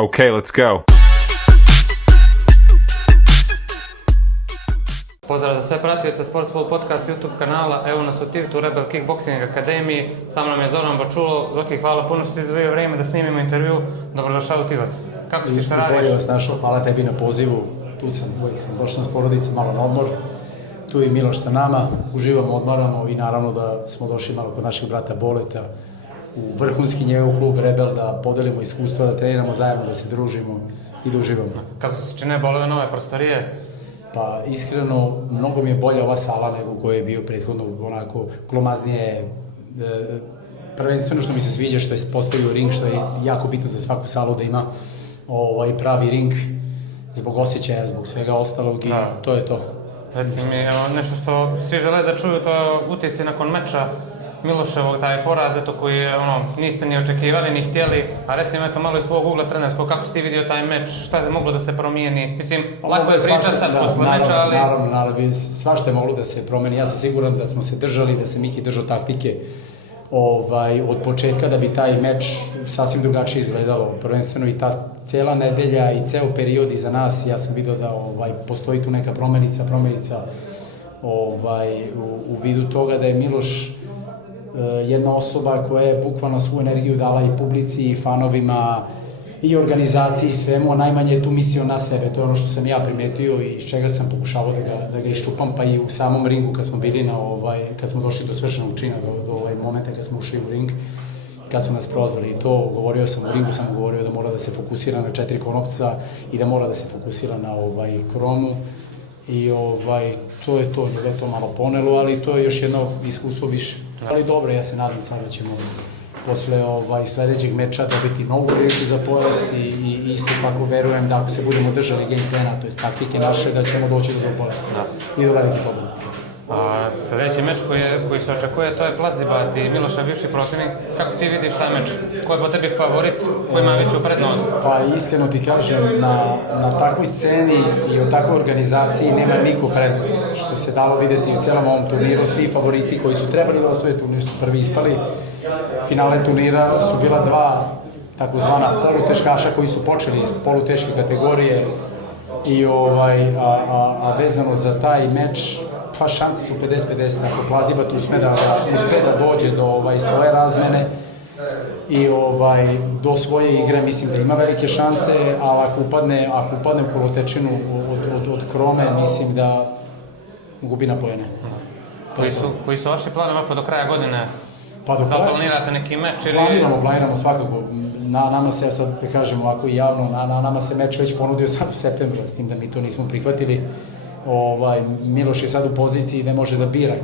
Okay, let's go. Pozdrav za sve pratioce Sportsful podcast YouTube kanala. Evo nas u Tivtu Rebel Kickboxing Akademiji. Sa mnom je Zoran Bačulo. Zoki, hvala puno što si izdvojio vreme da snimimo intervju. Dobrodošao u Tivac. Kako si, šta radiš? Bolje vas našao, hvala tebi na pozivu. Tu sam, uvijek sam došao s porodicom, malo na odmor. Tu je Miloš sa nama, uživamo, odmaramo i naravno da smo došli malo kod našeg brata Boleta u vrhunski njegov klub Rebel, da podelimo iskustva, da treniramo zajedno, da se družimo i da uživamo. Kako se čine bolove nove prostorije? Pa iskreno, mnogo mi je bolja ova sala nego koja je bio prethodno, onako glomaznije. Prvenstveno što mi se sviđa što je postavio ring, što je jako bitno za svaku salu da ima pravi ring, zbog osjećaja, zbog svega ostalog i to je to. Reci mi, evo, nešto što svi žele da čuju, to je utisci nakon meča Miloševog, taj poraz, eto, koji niste ni očekivali, ni htjeli, a recimo, eto, malo iz svog ugla trenerskog, kako si ti vidio taj meč, šta je moglo da se promijeni? Mislim, lako je pričat sad posle meča, ali... Naravno, svašta je moglo da se promijeni. Ja sam siguran da smo se držali, da se Miki držao taktike od početka, da bi taj meč sasvim drugačije izgledalo. Prvenstveno i ta cela nedelja i ceo period iza nas, ja sam vidio da postoji tu neka promenica u vidu toga da je Miloš jedna osoba koja je bukvalno svu energiju dala i publici, i fanovima, i organizaciji, i svemu, a najmanje je tu mislio na sebe. To je ono što sam ja primetio i iz čega sam pokušavao da ga iščupam, pa i u samom ringu kad smo bili kad smo došli do svršenog čina, do momenta kad smo ušli u ring, kad su nas prozvali i to, govorio sam u ringu, sam govorio da mora da se fokusira na 4 konopca i da mora da se fokusira na kromu. I to je to, nije da je to malo ponelo, ali to je još jedno iskustvo više. Ali dobro, ja se nadam sad da ćemo posle sledećeg meča dobiti novu priliku za pojas i isto tako verujem da ako se budemo držali game plana, to je taktike naše, da ćemo doći do pojasa i do velike pobjede. Sljedeći meč koji se očekuje, to je Plazibat i Miloša bivši protivnik. Kako ti vidiš taj meč? Ko je po tebi favorit? Ko ima veću prednost? Pa iskreno ti kažem, na takvoj sceni i u takvoj organizaciji nema niko prednost. Što se dalo videti u cijelom ovom turniru, svi favoriti koji su trebali da osvoje turnir su prvi ispali. Finale turnira su bila dva takozvana poluteškaša koji su počeli iz poluteške kategorije i vezano za taj meč, pa šanse su 50-50, ako Plazibat uspe da dođe do svoje razmene i do svoje igre, mislim da ima velike šanse, ali ako upadne u kolotečinu od krome, mislim da gubi na poene. Koji su vaši planovi do kraja godine? Da planirate neki meč ili... Planiramo svakako. Nama se, sad da kažem ovako i javno, nama se meč već ponudio sad u septembru, s tim da mi to nismo prihvatili. Miloš je sad u poziciji da može da bira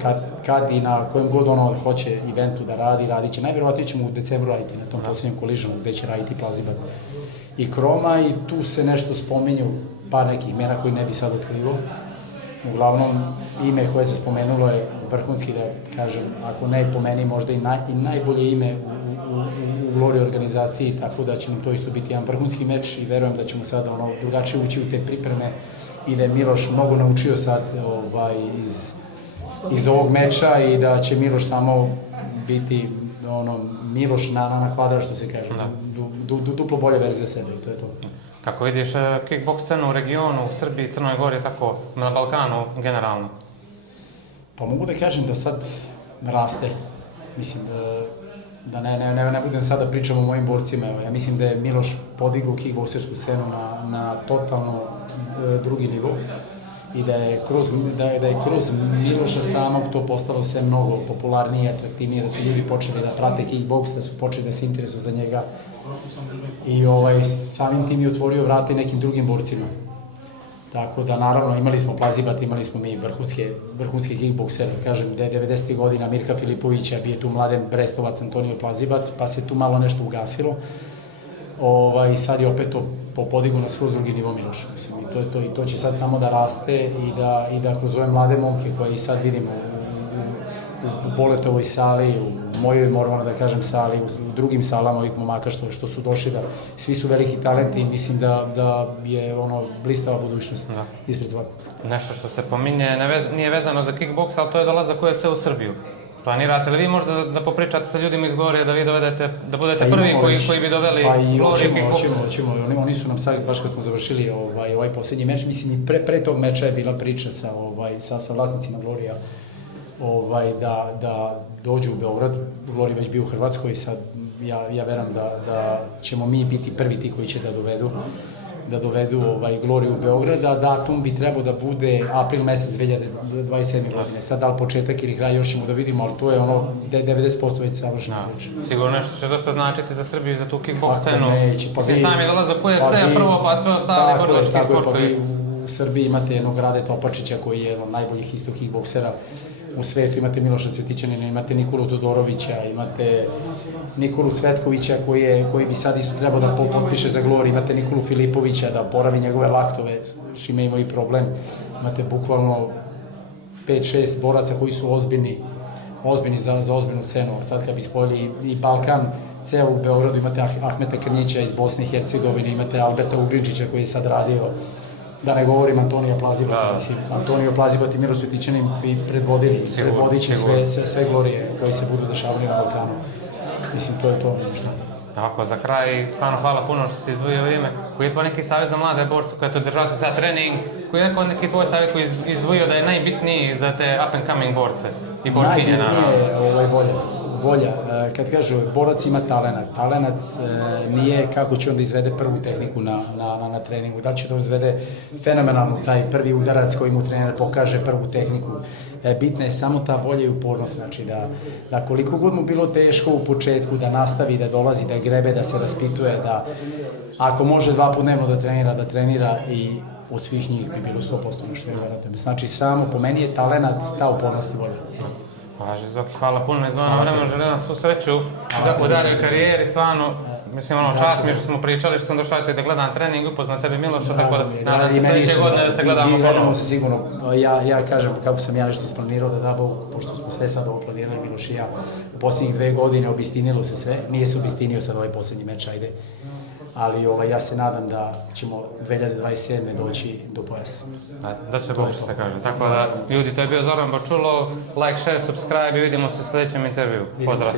kad i na kojem god ono hoće eventu da radit će. Najvjerovatnije ćemo u decembru raditi na tom posljednjem koližanu gde će raditi Plazibat i Kroma i tu se nešto spominju, par nekih imena koji ne bi sad otkrivo. Uglavnom, ime koje se spomenulo je vrhunski, da kažem, ako ne po meni možda i najbolje ime u glori organizaciji, tako da će nam to isto biti jedan vrhunski meč i verujem da ćemo sad drugačije ući u te pripreme i da je Miloš mnogo naučio sad iz ovog meča i da će Miloš samo biti Miloš na kvadrat, što se kaže, duplo bolja verzija sebe i to je to. Kako vidiš kickboks scenu u regionu, u Srbiji, Crnoj Gori, tako, na Balkanu generalno? Pa mogu da kažem da sad raste. Mislim da ne budem sada da pričam o mojim borcima. Ja mislim da je Miloš podigao kickboksersku scenu na totalno drugi nivo i da je kroz Miloša samog to postalo sve mnogo popularnije, atraktivnije, da su ljudi počeli da prate kickboks, da su počeli da se interesuju za njega i samim tim je otvorio vrata i nekim drugim borcima. Tako da, naravno, imali smo Plazibat, imali smo mi vrhunski kickbokser, kažem, da je 90. godina Mirka Filipovića, bio tu Mladen Brestovac, Antonio Plazibat, pa se tu malo nešto ugasilo. Sad je opet to podigu na skroz drugi nivo Miloša. I to će sad samo da raste i da kroz ove mlade momke koje i sad vidimo u Boletovoj sali, u mojoj, moramo da kažem, sali, u drugim salama ovih momaka što su došli, da svi su veliki talenti i mislim da je blistava budućnost ispred svakog. Nešto što se pominje nije vezano za kickboks, ali to je dolazak UFC u Srbiju. Planirate li vi možda da popričate sa ljudima iz Glorije, da vi dovedete, da budete prvi koji bi doveli pa i Glorije kickboks? hoćemo. Oni su nam sad, baš kad smo završili ovaj posljednji meč, mislim i pre tog meča je bila priča sa vlasnicima Glorija da dođu u Beograd. Glorija već bio u Hrvatskoj, sad ja veram da ćemo mi biti prvi ti koji će da dovedu Gloriju u Beograd, a datum bi trebao da bude april mesec 2027. godine. Sad, da li početak ili kraj, još ćemo da vidimo, ali to je ono 90% već savršeno priča. Sigurno nešto će dosta značiti za Srbiju i za tu kickboks scenu. Mislim, sami dolazak u UFC-a prvo, pa sve ostale borilački sportovi. Pa vi u Srbiji imate jednog Rade Topačića koji je jedan od najboljih isto kickboksera u svetu, imate Miloša Cvetićanina, imate Nikolu Todorovića, imate Nikolu Cvetkovića koji bi sad isto trebao da potpiše za Gloriju, imate Nikolu Filipovića da poravi njegove laktove, šime imaju problem, imate bukvalno 5-6 boraca koji su ozbiljni za ozbiljnu cenu. Sad kad bi spojili i Balkan, ceo u Beogradu imate Ahmeta Krnjića iz Bosne i Hercegovine, imate Alberta Ugrinčića koji je sad radio, da ne govorim Antonija Plazibota, mislim, Antonio Plazibot i Miro Svetićanin bi predvodit će sve Glorije koje se budu dešavali na Balkanu. Mislim, to je to, ništa. Tako, za kraj, stvarno hvala puno što si izdvojio vrijeme. Koji je tvoj neki savjet za mlade borce, koji je to držao se sad trening, koji je neki tvoj savjet koji je izdvojio da je najbitniji za te up and coming borce i borkinje, naravno? Najbitnije je volja. Kad kažu, borac ima talenat. Talenat nije kako će onda izvede prvu tehniku na treningu. Da li će to izvede fenomenalno, taj prvi udarac koji mu trener pokaže prvu tehniku. Bitna je samo ta volja i upornost. Znači da koliko god mu bilo teško u početku, da nastavi, da dolazi, da grebe, da se raspituje, da ako može 2 puta dnevno da trenira i od svih njih bi bilo 100% nešto vjerojatno. Znači samo po meni je talenat, ta upornost i volja. Zoki, hvala puno na izdvojenom vremenu, želim vam svu sreću u daljoj karijeri, stvarno, mislim, čast mi što smo pričali, što sam došao da gledam trening, upoznam tebe Miloša, tako da nadam se sljedeće godine da se gledamo ponovno. Gledamo se sigurno, ja kažem kako sam ja nešto isplanirao da da Bog, pošto smo sve sad ovo planirali, Miloš i ja, u posljednjih 2 godine obistinilo se sve, nije se obistinio sad ovaj posljednji meč, ajde. Ali ja se nadam da ćemo 2027. doći do pojasa. Da će Bog što se kaže. Tako da, ljudi, to je bio Zoran Bačulo, like, share, subscribe i vidimo se u sljedećem intervju. Pozdrav.